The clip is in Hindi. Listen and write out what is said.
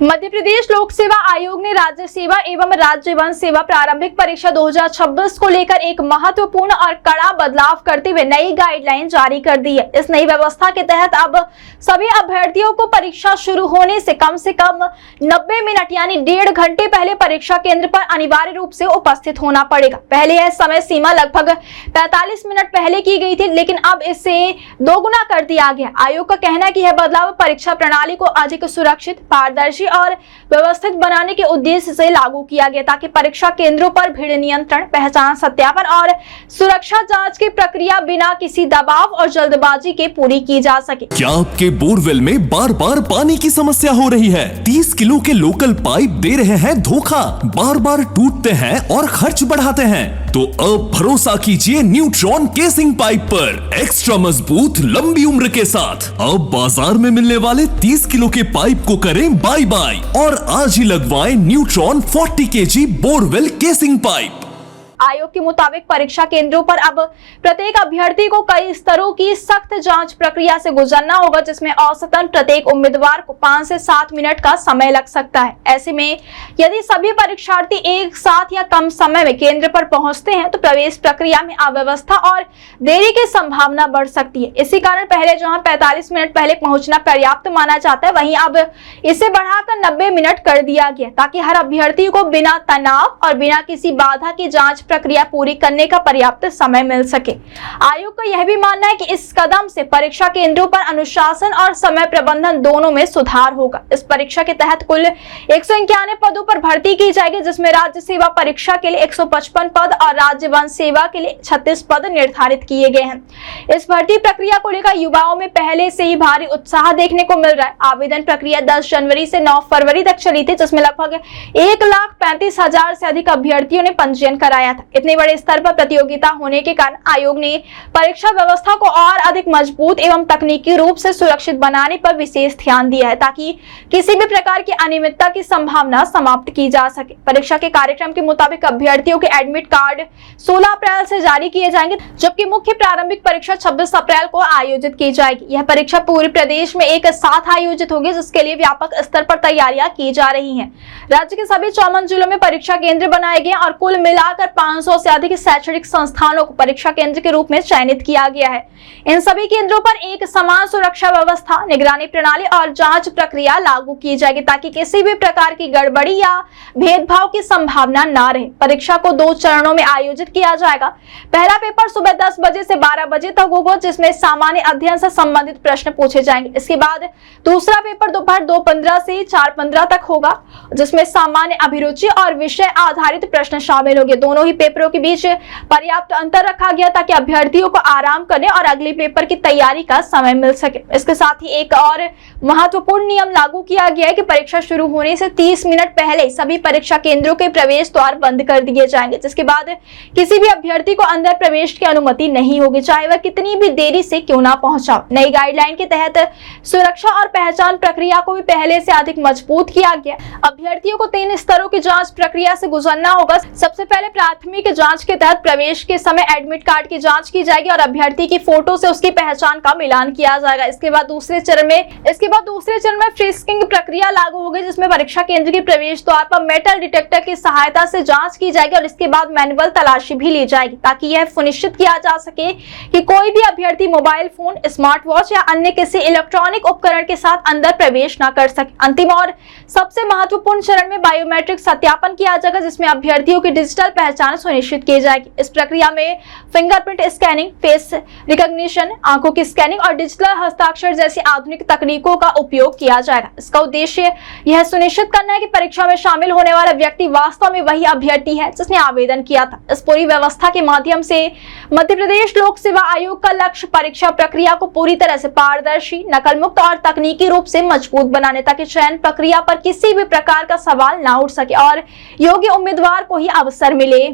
मध्य प्रदेश लोक सेवा आयोग ने राज्य सेवा एवं राज्य वन सेवा प्रारंभिक परीक्षा 2026 को लेकर एक महत्वपूर्ण और कड़ा बदलाव करते हुए नई गाइडलाइन जारी कर दी है। इस नई व्यवस्था के तहत अब सभी अभ्यर्थियों को परीक्षा शुरू होने से कम 90 मिनट यानी 1.5 घंटे पहले परीक्षा केंद्र पर अनिवार्य रूप से उपस्थित होना पड़ेगा। पहले यह समय सीमा लगभग 45 मिनट पहले की गई थी, लेकिन अब इसे दोगुना कर दिया गया। आयोग का कहना है कि यह बदलाव परीक्षा प्रणाली को अधिक सुरक्षित, पारदर्शी और व्यवस्थित बनाने के उद्देश्य से लागू किया गया, ताकि परीक्षा केंद्रों पर भीड़ नियंत्रण, पहचान सत्यापन और सुरक्षा जांच की प्रक्रिया बिना किसी दबाव और जल्दबाजी के पूरी की जा सके। क्या आपके बोरवेल में बार बार पानी की समस्या हो रही है? 30 किलो के लोकल पाइप दे रहे हैं धोखा, बार बार टूटते हैं और खर्च बढ़ाते हैं? तो अब भरोसा कीजिए न्यूट्रॉन केसिंग पाइप पर। एक्स्ट्रा मजबूत, लंबी उम्र के साथ अब बाजार में मिलने वाले 30 किलो के पाइप को करें बाय बाय और आज ही लगवाएं neutron 40 kg borewell casing pipe. आयोग के मुताबिक परीक्षा केंद्रों पर अब प्रत्येक अभ्यर्थी को कई स्तरों की सख्त जांच प्रक्रिया से गुजरना होगा, जिसमें औसतन प्रत्येक उम्मीदवार को 5 से 7 मिनट का समय लग सकता है। ऐसे में यदि सभी परीक्षार्थी एक साथ या कम समय में केंद्र पर पहुंचते हैं तो प्रवेश प्रक्रिया में अव्यवस्था और देरी की संभावना बढ़ सकती है। इसी कारण पहले जहां 45 मिनट पहले पहुंचना पर्याप्त माना जाता है, वहीं अब इसे बढ़ाकर 90 मिनट कर दिया गया, ताकि हर अभ्यर्थी को बिना तनाव और बिना किसी बाधा की जांच प्रक्रिया पूरी करने का पर्याप्त समय मिल सके। आयोग का यह भी मानना है कि इस कदम से परीक्षा केंद्रों पर अनुशासन और समय प्रबंधन दोनों में सुधार होगा। इस परीक्षा के तहत कुल 191 पदों पर भर्ती की जाएगी, जिसमें राज्य सेवा परीक्षा के लिए 155 पद और राज्य वन सेवा के लिए 36 पद निर्धारित किए गए हैं। इस भर्ती प्रक्रिया को लेकर युवाओं में पहले से ही भारी उत्साह देखने को मिल रहा है। आवेदन प्रक्रिया 10 जनवरी से 9 फरवरी तक चली थी, जिसमें लगभग 1,35,000 से अधिक अभ्यर्थियों ने पंजीयन कराया था। इतने बड़े स्तर पर प्रतियोगिता होने के कारण आयोग ने परीक्षा व्यवस्था को और अधिक मजबूत एवं तकनीकी रूप से सुरक्षित बनाने पर विशेष ध्यान दिया है, ताकि किसी भी प्रकार की अनियमितता की संभावना समाप्त की जा सके। परीक्षा के कार्यक्रम के मुताबिक अभ्यर्थियों के एडमिट कार्ड 16 अप्रैल से जारी किए जाएंगे, जबकि मुख्य प्रारंभिक परीक्षा 26 अप्रैल को आयोजित की जाएगी। यह परीक्षा पूरे प्रदेश में एक साथ आयोजित होगी, जिसके लिए व्यापक स्तर पर तैयारियां की जा रही हैं। राज्य के सभी 54 जिलों में परीक्षा केंद्र बनाए गए और कुल मिलाकर 500 से अधिक शैक्षणिक संस्थानों को परीक्षा केंद्र के रूप में चयनित किया गया है। इन सभी केंद्रों पर एक समान सुरक्षा व्यवस्था, निगरानी प्रणाली और जांच प्रक्रिया लागू की जाएगी, ताकि किसी भी प्रकार की गड़बड़ी या भेदभाव की संभावना न रहे। परीक्षा को 2 चरणों में आयोजित किया जाएगा। पहला पेपर सुबह 10 बजे से 12 बजे तक होगा, जिसमें सामान्य अध्ययन से संबंधित प्रश्न पूछे जाएंगे। इसके बाद दूसरा पेपर दोपहर 2:15 से 4:15 तक होगा, जिसमें सामान्य अभिरुचि और विषय आधारित प्रश्न शामिल होंगे। दोनों ही पेपरों के बीच पर्याप्त अंतर रखा गया, ताकि अभ्यर्थियों को आराम करने और अगले पेपर की तैयारी का समय मिल सके। इसके साथ ही एक और महत्वपूर्ण नियम लागू किया गया है कि परीक्षा शुरू होने से 30 मिनट पहले सभी परीक्षा केंद्रों के प्रवेश द्वार बंद कर दिए जाएंगे, जिसके बाद किसी भी अभ्यर्थी को अंदर प्रवेश की अनुमति नहीं होगी, चाहे वह कितनी भी देरी से क्यों ना पहुंचा। नई गाइडलाइन के तहत सुरक्षा और पहचान प्रक्रिया को भी पहले से अधिक मजबूत किया गया। अभ्यर्थियों को 3 स्तरों की जांच प्रक्रिया से गुजरना होगा। सबसे पहले प्राथमिक जांच के तहत प्रवेश के समय एडमिट कार्ड की जांच की जाएगी और अभ्यर्थी की फोटो से उसकी पहचान का मिलान किया जाएगा। इसके बाद दूसरे चरण में फ्रिस्किंग प्रक्रिया लागू होगी, जिसमें परीक्षा केंद्र के प्रवेश द्वार पर मेटल डिटेक्टर की सहायता से जांच की जाएगी और इसके बाद मैनुअल तलाशी भी ली जाएगी, ताकि यह सुनिश्चित किया जा सके कि कोई भी अभ्यर्थी मोबाइल फोन, स्मार्ट वॉच या अन्य किसी इलेक्ट्रॉनिक उपकरण के साथ अंदर प्रवेश न कर सके। अंतिम और सबसे महत्वपूर्ण चरण में बायोमेट्रिक सत्यापन किया जाएगा, जिसमें अभ्यर्थियों की डिजिटल पहचान सुनिश्चित की जाएगी। इस प्रक्रिया में फिंगरप्रिंट स्कैनिंग, फेस रिकॉग्निशन, आंखों की स्कैनिंग और डिजिटल हस्ताक्षर जैसी आधुनिक तकनीकों का उपयोग किया जाएगा। इसका उद्देश्य यह सुनिश्चित करना है कि परीक्षा में शामिल होने वाला व्यक्ति वास्तव में वही अभ्यर्थी है जिसने आवेदन किया था। इस पूरी व्यवस्था के माध्यम से मध्य प्रदेश लोक सेवा आयोग का लक्ष्य परीक्षा प्रक्रिया को पूरी तरह से पारदर्शी, नकल मुक्त और तकनीकी रूप से मजबूत बनाने, ताकि चयन प्रक्रिया पर किसी भी प्रकार का सवाल न उठ सके और योग्य उम्मीदवार को ही अवसर मिले।